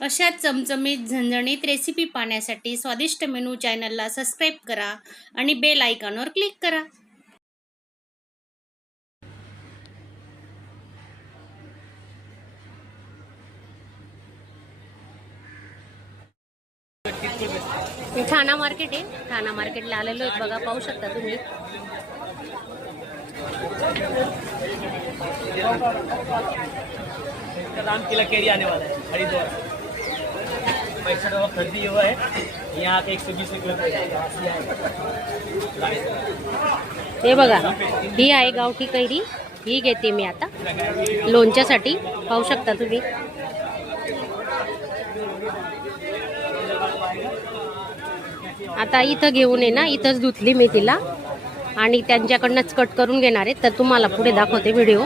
अशा चमचमीत झणझणीत रेसिपी पाहण्यासाठी स्वादिष्ट मेनू चॅनलला सबस्क्राईब करा आणि बेल आयकॉनवर क्लिक करा. ठाणा मार्केट आहे. ठाणा मार्केटला आलेलो आहेत बघा, पाहू शकता तुम्ही. राम किला केरी आने वाला है हरिद्वार 65 खरीदी हुआ है यहाँ पे 120 रुपये. हे बघा, ही आहे गावठी कैरी. ही घेते मी आता लोणच्यासाठी. पाहू शकता तुम्ही. आता इथं घेऊन ये ना, इथंच धुतली मी तिला आणि त्यांच्याकडनंच कट करून घेणार आहे. तर तुम्हाला पुढे दाखवते व्हिडिओ.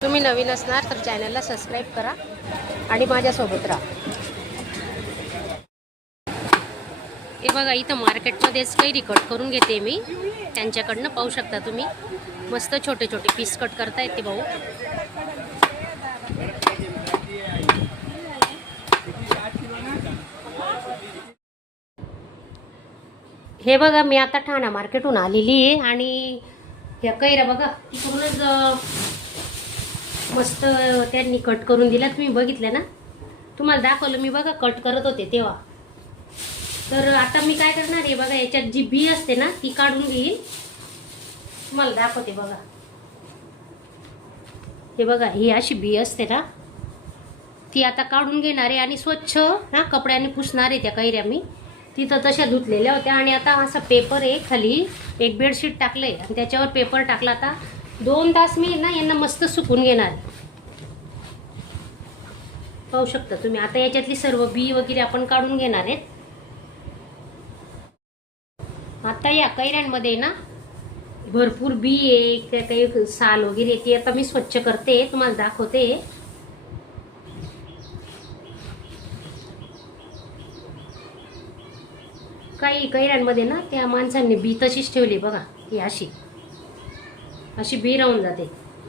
तुम्ही नवीन असणार तर चॅनलला सबस्क्राईब करा आणि माझ्यासोबत राहा. हे बघा, इथं मार्केटमध्येच कैरी कट करून घेते मी त्यांच्याकडनं. पाहू शकता तुम्ही, मस्त छोटे छोटे पीस कट करता येते भाऊ. हे बघा, मी आता ठाणा मार्केटहून आलेली आहे आणि ह्या कैऱ्या बघा तिकडूनच मस्त त्यांनी कट करून दिला. तुम्ही बघितलं ना, तुम्हाला दाखवलं मी बघा कट करत होते तेव्हा. तर आता मी काय करणार आहे बघा, याच्यात जी बी असते ना ती काढून घेईन. तुम्हाला दाखवते बघा. हे बघा, ही अशी बी असते ना ती आता काढून घेणार आहे आणि स्वच्छ ना कपड्याने पुसणार आहे त्या कैऱ्या. मी तिथं तशा धुतलेल्या होत्या आणि आता असा पेपर आहे, खाली एक बेडशीट टाकलंय आणि त्याच्यावर पेपर टाकला. आता 2 तास मी ना यांना मस्त सुकून घेणार. पाहू शकता तुम्ही. आता याच्यातली सर्व बी वगैरे आपण काढून घेणार आहेत. आता या कैऱ्यांमध्ये ना भरपूर बी आहे, काही साल वगैरे ती आता मी स्वच्छ करते, तुम्हाला दाखवते. काही कैऱ्यांमध्ये ना त्या माणसांनी बी तशीच ठेवली बघा. ही अशी बी राहून जाते.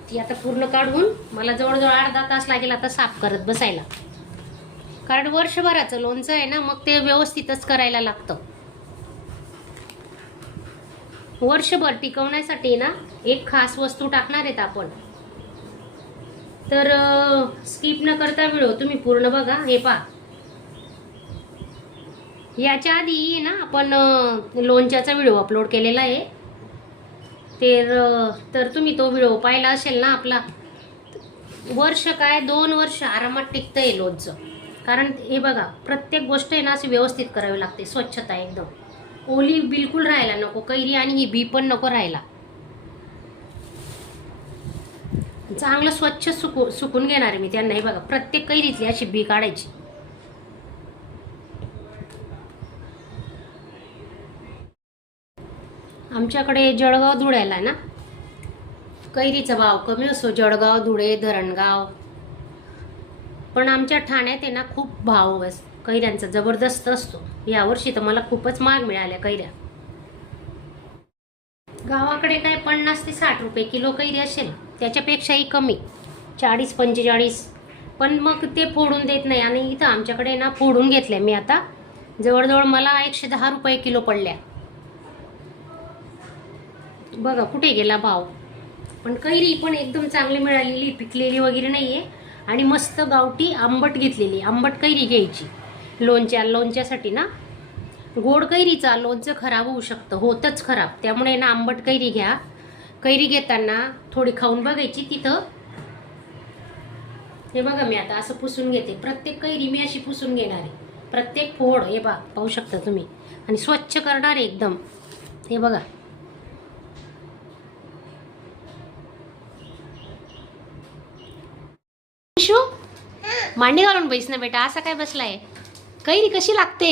ती आता पूर्ण काढून मला जवळजवळ अर्धा तास लागेल आता साफ करत बसायला. कारण वर्षभराचं लोणचं आहे ना, मग ते व्यवस्थितच करायला लागतं. वर्षभर टिकवण्यासाठी ना एक खास वस्तू टाकणार आहेत आपण. तर स्किप न करता व्हिडिओ तुम्ही पूर्ण बघा. हे पहा, याच्या आधी ना आपण लोणच्याचा व्हिडिओ अपलोड केलेला आहे. तर तुम्ही तो व्हिडिओ पाहिला असेल ना. आपला वर्ष काय 2 वर्ष आरामात टिकतंय लोणचं. कारण हे बघा, प्रत्येक गोष्ट आहे ना अशी व्यवस्थित करावी लागते. स्वच्छता एकदम, ओली बिलकुल राहायला नको कैरी आणि ही बी पण नको राहायला. चांगलं स्वच्छ सुकून घेणार मी त्यांना. हे बघा, प्रत्येक कैरीतली अशी बी काढायची. आमच्याकडे जळगाव धुळ्याला ना कैरीचा भाव कमी असतो. जळगाव, धुळे, धरणगाव. पण आमच्या ठाण्यात आहे ना खूप भाव कैऱ्यांचा जबरदस्त असतो. यावर्षी तर मला खूपच महाग मिळाल्या कैऱ्या. गावाकडे काय 50 ते 60 रुपये किलो कैरी असेल, त्याच्यापेक्षाही कमी 40-45. पण मग ते फोडून देत नाही. आणि इथं आमच्याकडे ना फोडून घेतल्या मी आता. जवळजवळ मला 110 रुपये किलो पडल्या. बघा कुठे गेला भाव. पण कैरी पण एकदम चांगली मिळालेली, पिकलेली वगैरे नाहीये. आणि मस्त गावठी आंबट घेतलेली. आंबट कैरी घ्यायची लोणच्यासाठी ना. गोड कैरीचा लोणचं खराब होऊ शकतं, होतच खराब. त्यामुळे ना आंबट कैरी घ्या. कैरी घेताना थोडी खाऊन बघायची तिथं. हे बघा, मी आता असं पुसून घेते. प्रत्येक कैरी मी अशी पुसून घेणार आहे, प्रत्येक फोड. हे बघा, पाहू शकता तुम्ही. आणि स्वच्छ करणार आहे एकदम. हे बघा, मांडी घालून बैस ना बेटा. असा काय बसलाय? कैरी कशी लागते?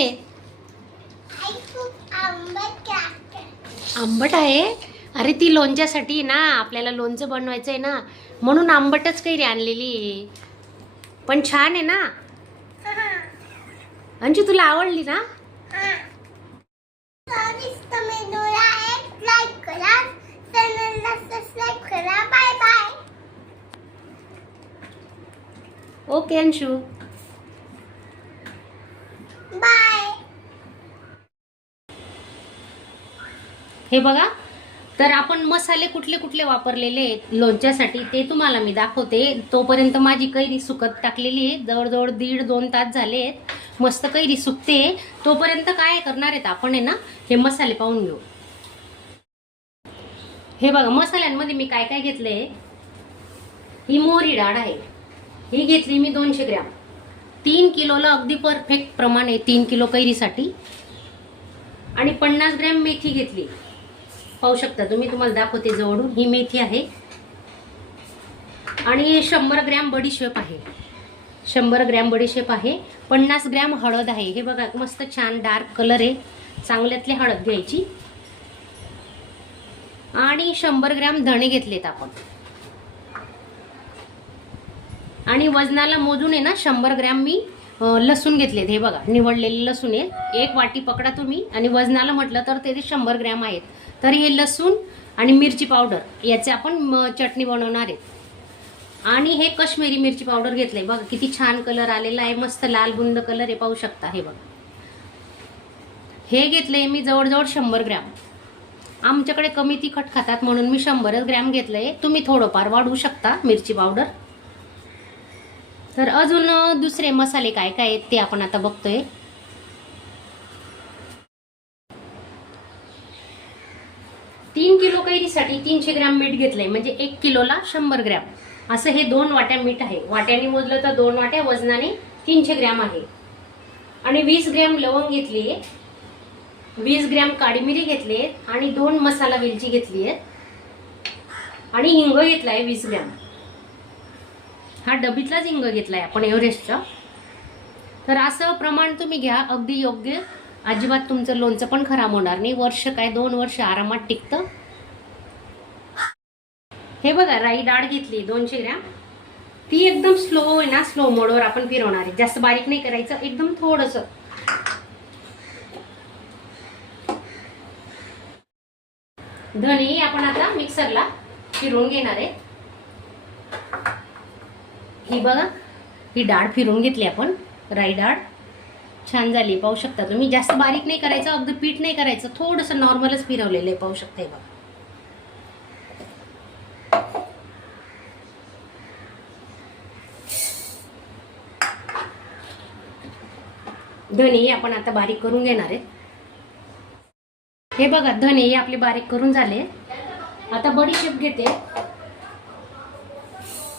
आंबट आहे. अरे ती लोणच्यासाठी ना, आपल्याला लोणचं बनवायचं आहे ना, म्हणून आंबटच कैरी आणलेली आहे. पण छान आहे ना अंजू, तुला आवडली ना? Okay Anshu, bye. हे बघा. तर आपण मसाले कुठले कुठले वापरलेले आहेत लोणच्यासाठी ते तुम्हाला मी दाखवते. तोपर्यंत माझी कैरी सुकत टाकलेली आहे. जवळजवळ 1.5-2 तास झाले आहेत. मस्त कैरी सुकते. तोपर्यंत काय करणार आहेत आपण आहे ना, हे मसाले पाहून घेऊ. हे बघा मसाल्यांमध्ये मी काय काय घेतलंय. ही मोहरी डाळ आहे, ही घेतली मी 200 ग्रॅम. 3 किलोला अगदी परफेक्ट प्रमाण आहे 3 किलो कैरीसाठी. आणि 50 ग्रॅम मेथी घेतली, पाहू शकता तुम्ही, तुम्हाला दाखवते जवळून. ही मेथी आहे. आणि 100 ग्रॅम बडीशेप आहे. 100 ग्रॅम बडीशेप आहे. 50 ग्रॅम हळद आहे. हे बघा मस्त छान डार्क कलर आहे. चांगल्यातली हळद घ्यायची. आणि 100 ग्रॅम धणे घेतलेत आपण. आणि वजनाला मोजून आहे ना 100 ग्रॅम मी लसूण घेतलेत. हे बघा निवडलेले लसूण आहे. 1 वाटी पकडा तुम्ही. आणि वजनाला म्हटलं तर ते 100 ग्रॅम आहेत. तर हे लसूण आणि मिरची पावडर याचे आपण चटणी बनवणार आहे. आणि हे काश्मीरी मिरची पावडर घेतलंय. बघा किती छान कलर आलेला आहे. मस्त लाल बुंद कलर आहे, पाहू शकता. हे बघा हे घेतलंय मी जवळजवळ 100 ग्रॅम. आमच्याकडे कमी तिखट खातात म्हणून मी 100 ग्रॅम घेतलंय. तुम्ही थोडंफार वाढवू शकता मिरची पावडर. तर अजून दुसरे मसाले काय काय आहेत ते आपण आता बघतोय. तीन किलो कैरीसाठी 300 ग्रॅम मीठ घेतलंय. म्हणजे 1 किलोला 100 ग्रॅम असं हे 2 वाट्या मीठ आहे. वाट्याने मोजलं तर 2 वाट्या, वजनाने 300 ग्रॅम आहे. आणि 20 ग्रॅम लवंग घेतली, 20 ग्रॅम काळी मिरी घेतली, आणि 2 मसाला वेलची घेतली आहे. आणि हिंग घेतलाय 20 ग्रॅम. हा डबीतलाच हिंग घेतलाय आपण एव्हरेस्टचा. तर असं प्रमाण तुम्ही घ्या, अगदी योग्य. अजिबात तुमचं लोणचं पण खराब होणार नाही. वर्ष काय 2 वर्ष आरामात टिकतं. हे बघा राई डाळ घेतली 200 ग्रॅम. ती एकदम स्लो आहे ना, स्लो मोडवर आपण फिरवणार आहे. जास्त बारीक नाही करायचं, एकदम थोडंसं. धने आपण आता मिक्सरला फिरवून घेणार आहे. ही बघा ही डाळ फिरवून घेतली आपण, राई डाळ छान झाली, पाहू शकता तुम्ही. जास्त बारीक नाही करायचं, अगदी पीठ नाही करायचं, थोडंसं नॉर्मलच फिरवलेलं आहे, पाहू शकता. हे बघा धने आपण आता बारीक करून घेणार आहे. हे बघा धने आपले बारीक करून झाले. आता बडीशेप घेते,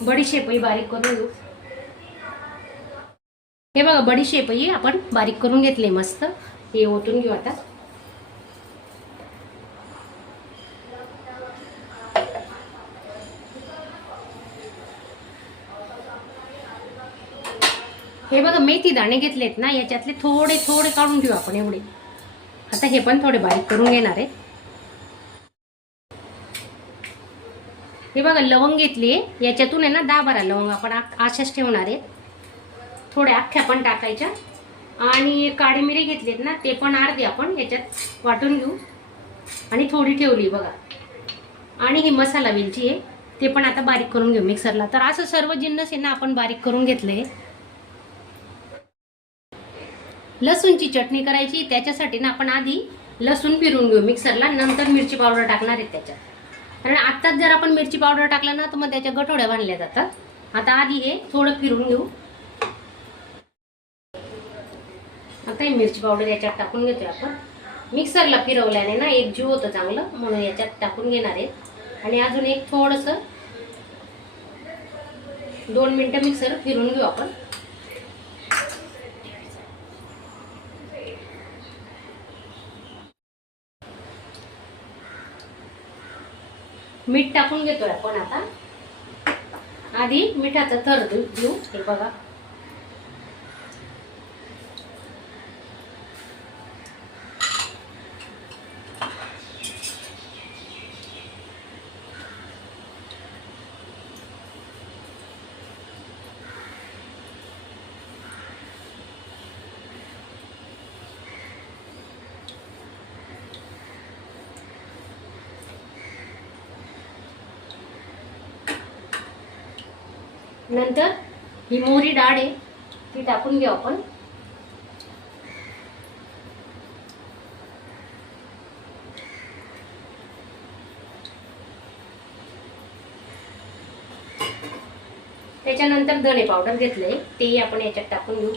बडीशेपही बारीक करून घेऊ. हे बघा बडीशेपही आपण बारीक करून घेतले मस्त. हे ओतून घेऊ आता. हे बघा मेथी दाणे घेतलेत ना, याच्यातले थोडे थोडे काढून घेऊ आपण एवढे. आता हे पण थोडे बारीक करून घेणार आहे. हे बघा लवंग घेतली, याच्यातून आहे ना 10-12 लवंग आपण अशाच ठेवणार आहे. थोड्या अख्ख्या पण टाकायच्या. आणि काळी मिरी घेतलीत ना, ते पण अर्धी आपण याच्यात वाटून घेऊ. आणि थोडी ठेवली बघा. आणि ही मसाला वेलची आहे, ते पण आता बारीक करून घेऊ मिक्सरला. तर असं सर्व जिन्नस आहे ना आपण बारीक करून घेतले. लसूणची चटणी करायची, त्याच्यासाठी ना आपण आधी लसूण फिरवून घेऊ मिक्सरला, नंतर मिरची पावडर टाकणार आहे त्याच्यात. कारण आत्ताच जर आपण मिरची पावडर टाकला ना तर मग त्याच्या गठोड्या बांधल्या जातात. आता आधी हे थोडं फिरून घेऊ. आता ही मिरची पावडर याच्यात टाकून घेतोय आपण. मिक्सरला फिरवल्याने ना एक जीव होतं चांगलं, म्हणून याच्यात टाकून घेणार आहे. आणि अजून एक थोडंसं 2 मिनिटं मिक्सर फिरून घेऊ आपण. मीठ टाकून घेतोय आपण आता. आधी मिठाचा थर देऊ. हे बघा नंतर ही मोहरी डाळ आहे ती टाकून घेऊ आपण. त्याच्यानंतर धणे पावडर घेतलंय तेही आपण याच्यात टाकून घेऊ.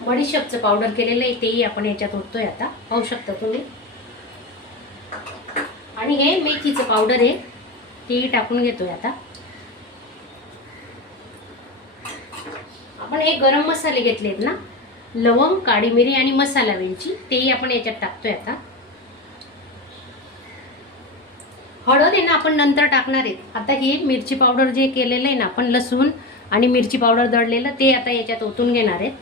बडीशेपचं पावडर केलेलं आहे तेही आपण याच्यात ओततोय आता, पाहू शकता तुम्ही. आणि हे मेथीचं पावडर आहे तेही टाकून घेतोय आता. आपण हे गरम मसाले घेतलेत ना, लवंग, काळी मिरी आणि मसाला वेलची, तेही आपण याच्यात टाकतोय आता. हळद आहे ना आपण नंतर टाकणार आहेत. आता हे मिरची पावडर जे केलेलं आहे ना आपण, लसूण आणि मिरची पावडर दळलेलं, ते आता याच्यात ओतून घेणार आहेत.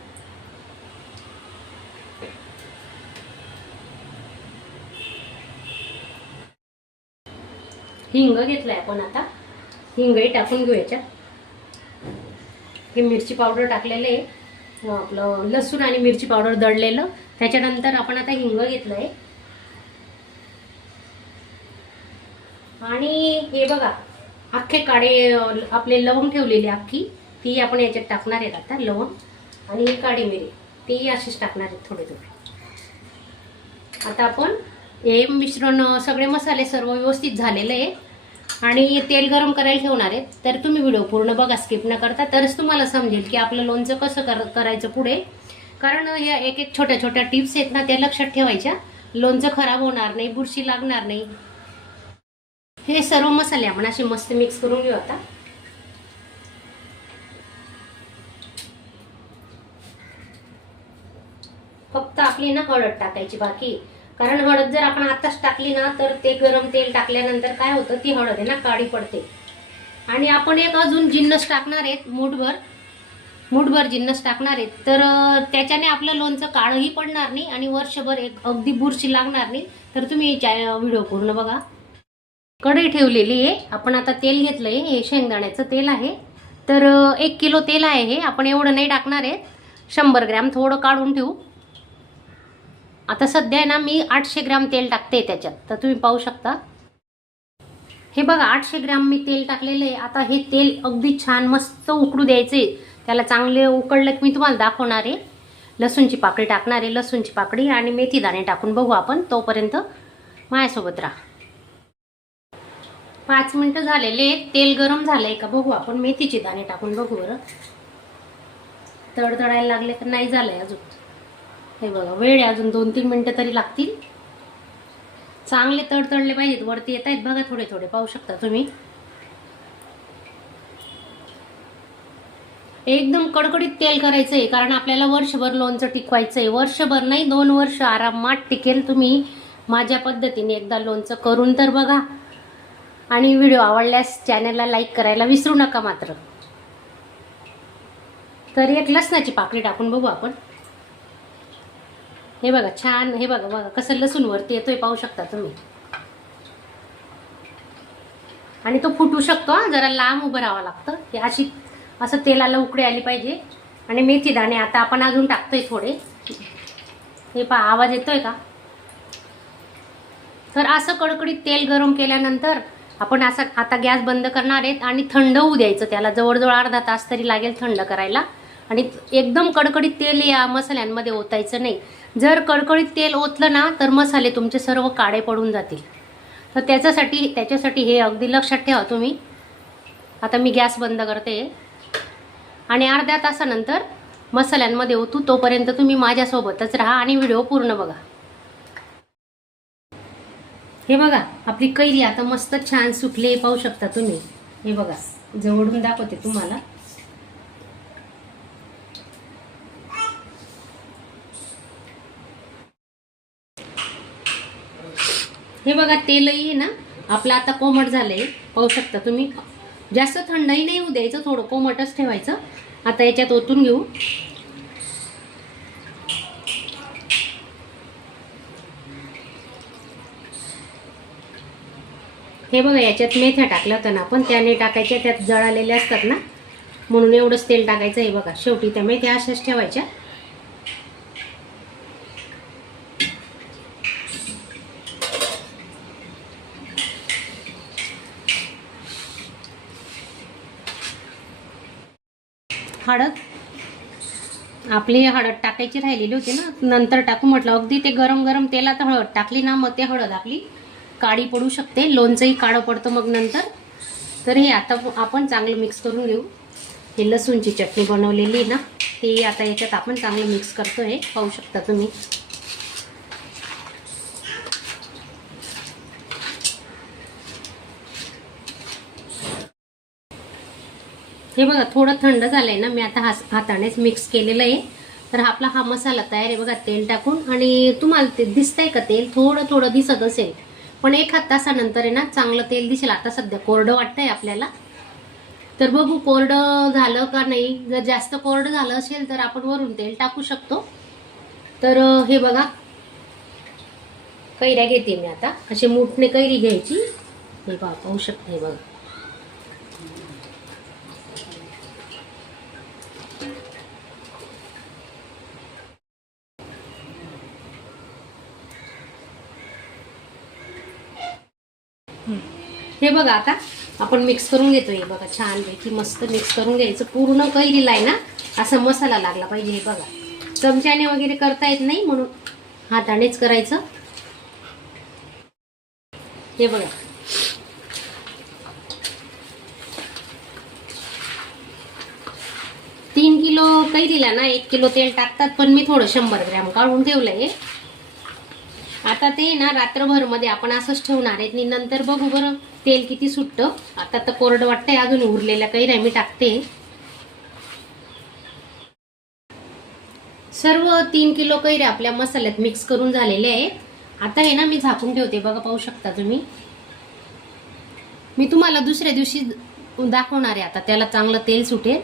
हिंग घेतलाय आपण आता, हिंगही टाकून घेऊ याच्यात. हे मिरची पावडर टाकलेलं आहे, आपलं लसूण आणि मिरची पावडर दळलेलं. त्याच्यानंतर आपण आता हिंग घेतलंय. आणि हे बघा अख्खे काळे आपले लवंग ठेवलेली अख्खी, ती आपण याच्यात टाकणार आहेत आता. लवंग आणि काळी मिरी तेही असेच टाकणार आहेत थोडे थोडे. आता आपण हे मिश्रण, सगळे मसाले सर्व व्यवस्थित झालेलं आहे आणि तेल गरम करायला ठेवणार आहेत. तर तुम्ही व्हिडिओ पूर्ण बघा, स्किप न करता, तरच तुम्हाला समजेल की आपलं लोणचं कसं करायचं पुढे. कारण या एक एक छोट्या छोट्या टिप्स आहेत ना, त्या लक्षात ठेवायच्या. लोणचं खराब होणार नाही, बुरशी लागणार नाही. हे सर्व मसाले आपण असे मस्त मिक्स करून घेऊ आता. फक्त आपली ना हळद टाकायची बाकी, कारण हळद जर आपण आताच टाकली ना तर ते गरम तेल टाकल्यानंतर काय होतं, ती हळद आहे ना काळी पडते. आणि आपण एक अजून जिन्नस टाकणार आहेत, मूठभर जिन्नस टाकणार आहेत. तर त्याच्याने आपलं लोणचं काळंही पडणार नाही आणि वर्षभर एक अगदी बुरशी लागणार नाही. तर तुम्ही व्हिडिओ पूर्ण बघा. कढई ठेवलेली आहे आपण, आता तेल घेतलंय, हे शेंगदाण्याचं तेल आहे. तर 1 किलो तेल आहे हे, आपण एवढं नाही टाकणार आहे, 100 ग्रॅम थोडं काढून ठेवू. आता सध्या ना मी 800 ग्रॅम तेल टाकते त्याच्यात, तर तुम्ही पाहू शकता. हे बघा 800 ग्रॅम मी तेल टाकलेलं आहे. आता हे तेल अगदी छान मस्त उकळू द्यायचे. त्याला चांगले उकळलं की मी तुम्हाला दाखवणार आहे. लसूणची पाकळी टाकणार आहे, लसूणची पाकळी आणि मेथी दाणे टाकून बघू आपण. तोपर्यंत माझ्यासोबत राहा. 5 मिनिटं झालेले, तेल गरम झालंय का बघू आपण. मेथीचे दाणे टाकून बघू बरं, तडतडायला लागले तर नाही झालंय अजून. हे बघा वेळ आहे अजून, 2-3 मिनिटं तरी लागतील. चांगले तडतडले पाहिजेत, वरती येत आहेत बघा थोडे थोडे, पाहू शकता तुम्ही. एकदम कडकडीत तेल करायचंय, कारण आपल्याला वर्षभर लोणचं टिकवायचंय. वर्षभर नाही, 2 वर्ष आरामात टिकेल. तुम्ही माझ्या पद्धतीने एकदा लोणचं करून तर बघा. आणि व्हिडिओ आवडल्यास चॅनलला लाईक करायला विसरू नका मात्र. तर एक लसणाची पाकळी टाकून बघू आपण. हे बघा छान, हे बघा बघा कसं लसूण वरती येतोय, पाहू शकता तुम्ही. आणि तो फुटू शकतो, जरा लांब उभं राहावं लागतं. हे असं तेलाला उकळी आली पाहिजे. आणि मेथी दाणे आता आपण अजून टाकतोय थोडे. हे पहा आवाज येतोय का. तर असं कडकडीत तेल गरम केल्यानंतर आपण असं आता गॅस बंद करणार आहेत आणि थंड होऊ द्यायचं त्याला. जवळजवळ अर्धा तास तरी लागेल थंड करायला. आणि एकदम कडकडीत तेल या मसाल्यांमध्ये ओतायचं नाही. जर कडकडीत तेल ओतलं ना तर मसाले तुमचे सर्व काळे पडून जातील. तर त्याच्यासाठी हे अगदी लक्षात ठेवा तुम्ही. आता मी गॅस बंद करते आणि अर्ध्या तासानंतर मसाल्यांमध्ये ओतू. तोपर्यंत तुम्ही माझ्यासोबतच राहा आणि व्हिडिओ पूर्ण बघा. हे बघा आपली कैरी आता मस्त छान सुकली, पाहू शकता तुम्ही. हे बघा जवळून दाखवते तुम्हाला. हे बघा तेलही ना आपलं आता कोमट झालंय, पाहू शकता तुम्ही. जास्त थंडही नाही होऊ द्यायचं, थोडं कोमटच ठेवायचं. आता याच्यात ओतून घेऊ. हे बघा याच्यात मेथ्या टाकल्या होत्या ना आपण, त्याने टाकायच्या, त्यात जळालेल्या असतात ना, म्हणून एवढंच तेल टाकायचं. हे बघा शेवटी त्या मेथ्या अशाच ठेवायच्या. हळद आपली हळद टाकायची राहिलेली होती ना, नंतर टाकू म्हटलं. अगदी ते गरम गरम तेलात हळद टाकली ना, मग ते हळद आपली काळी पडू शकते, लोणचंही काळं पडतं मग नंतर. तर हे आता आपण चांगलं मिक्स करून घेऊ. हे लसूणची चटणी बनवलेली ना, ते आता याच्यात आपण चांगलं मिक्स करतोय, पाहू शकता तुम्ही. हे बघा थोडं थंड झालंय ना, मी आता हातानेच मिक्स केलेलं आहे. तर आपला हा मसाला तयार आहे बघा, तेल टाकून. आणि तुम्हाला ते दिसतंय का तेल? थोडं थोडं दिसत असेल, पण 1 तासानंतर आहे ना चांगलं तेल दिसेल. आता सध्या कोरडं वाटतंय आपल्याला, तर बघू कोरडं झालं का नाही. जर जास्त कोरडं झालं असेल तर आपण वरून तेल टाकू शकतो. तर हे बघा कैऱ्या घेते मी आता, अशी मुठने कैरी घ्यायची. हे बघा पाहू शकता, हे बघा. हे बघा आता आपण मिक्स करून घेतोय. हे बघा छानपैकी मस्त मिक्स करून घ्यायचं. पूर्ण कैरीला आहे ना असा मसाला लागला पाहिजे. हे बघा चमच्याने वगैरे करता येत नाही, म्हणून हातानेच करायचं. हे बघा तीन किलो कैरीला ना 1 किलो तेल टाकतात, पण मी थोडं 100 ग्रॅम काढून ठेवलंय. आता ते ना रात्रभर मध्ये आपण असंच ठेवणार आहेत आणि नंतर बघू बरं तेल किती सुटतं. आता तर कोरडं वाटतंय, अजून उरलेल्या कैऱ्या मी टाकते. सर्व 3 किलो कैऱ्या आपल्या मसाल्यात मिक्स करून झालेले आहेत. आता हे ना मी झाकून ठेवते. बघा पाहू शकता तुम्ही. मी तुम्हाला दुसऱ्या दिवशी दाखवणार आहे. आता त्याला चांगलं तेल सुटेल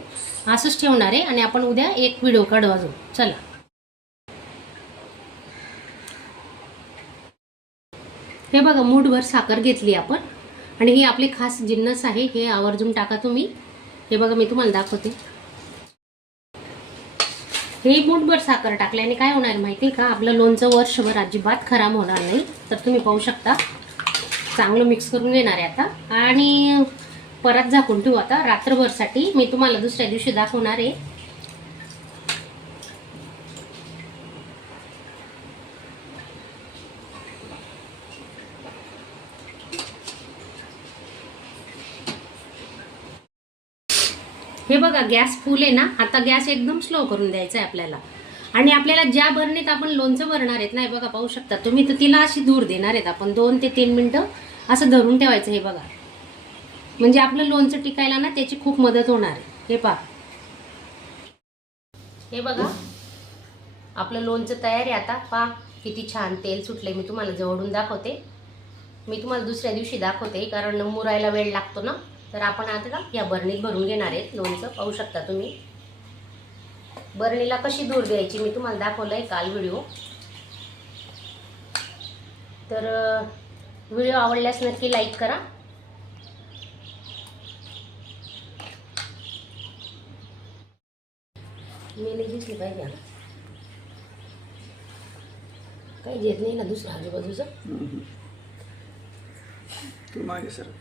असंच ठेवणार आहे आणि आपण उद्या एक व्हिडिओ काढू अजून. चला. हे बघा मूठभर साखर घेतली आपण आणि ही आपली खास जिन्नस आहे. हे आवर्जून टाका तुम्ही. हे बघा मी तुम्हाला दाखवते. हे मूठभर साखर टाकल्याने काय होणार माहिती का, आपलं लोणचं वर्षभर अजिबात खराब होणार नाही. तर तुम्ही पाहू शकता. चांगलं मिक्स करून घेणार आहे आता आणि परत झाकून ठेवू आता रात्रभरसाठी. मी तुम्हाला दुसऱ्या दिवशी दाखवणार आहे. हे बघा गॅस फुल आहे ना. आता गॅस एकदम स्लो करून द्यायचा आहे आपल्याला. आणि आपल्याला ज्या बरणीत आपण लोणचं भरणार आहेत ना, हे बघा पाहू शकता तुम्ही, तर तिला अशी धूर देणार आहेत आपण. 2 ते 3 मिनिटं असं धरून ठेवायचं. हे बघा म्हणजे आपलं लोणचं टिकायला ना त्याची खूप मदत होणार आहे. हे पहा, हे बघा आपलं लोणचं तयार आहे. आता पहा किती छान तेल सुटले. मी तुम्हाला जवळून दाखवते. मी तुम्हाला दुसऱ्या दिवशी दाखवते, कारण मुरायला वेळ लागतो ना. तर आपण आता या बरणीत भरून घेणार आहेत लोणचं. पाहू शकता तुम्ही. बरणीला कशी धूर द्यायची मी तुम्हाला दाखवलंय काल व्हिडिओ. तर व्हिडिओ आवडल्यास नक्की लाईक करा. मी नाही दिसली पाहिजे, काही येत नाही ना दुसरं आजूबाजूचं. तू मागे सर.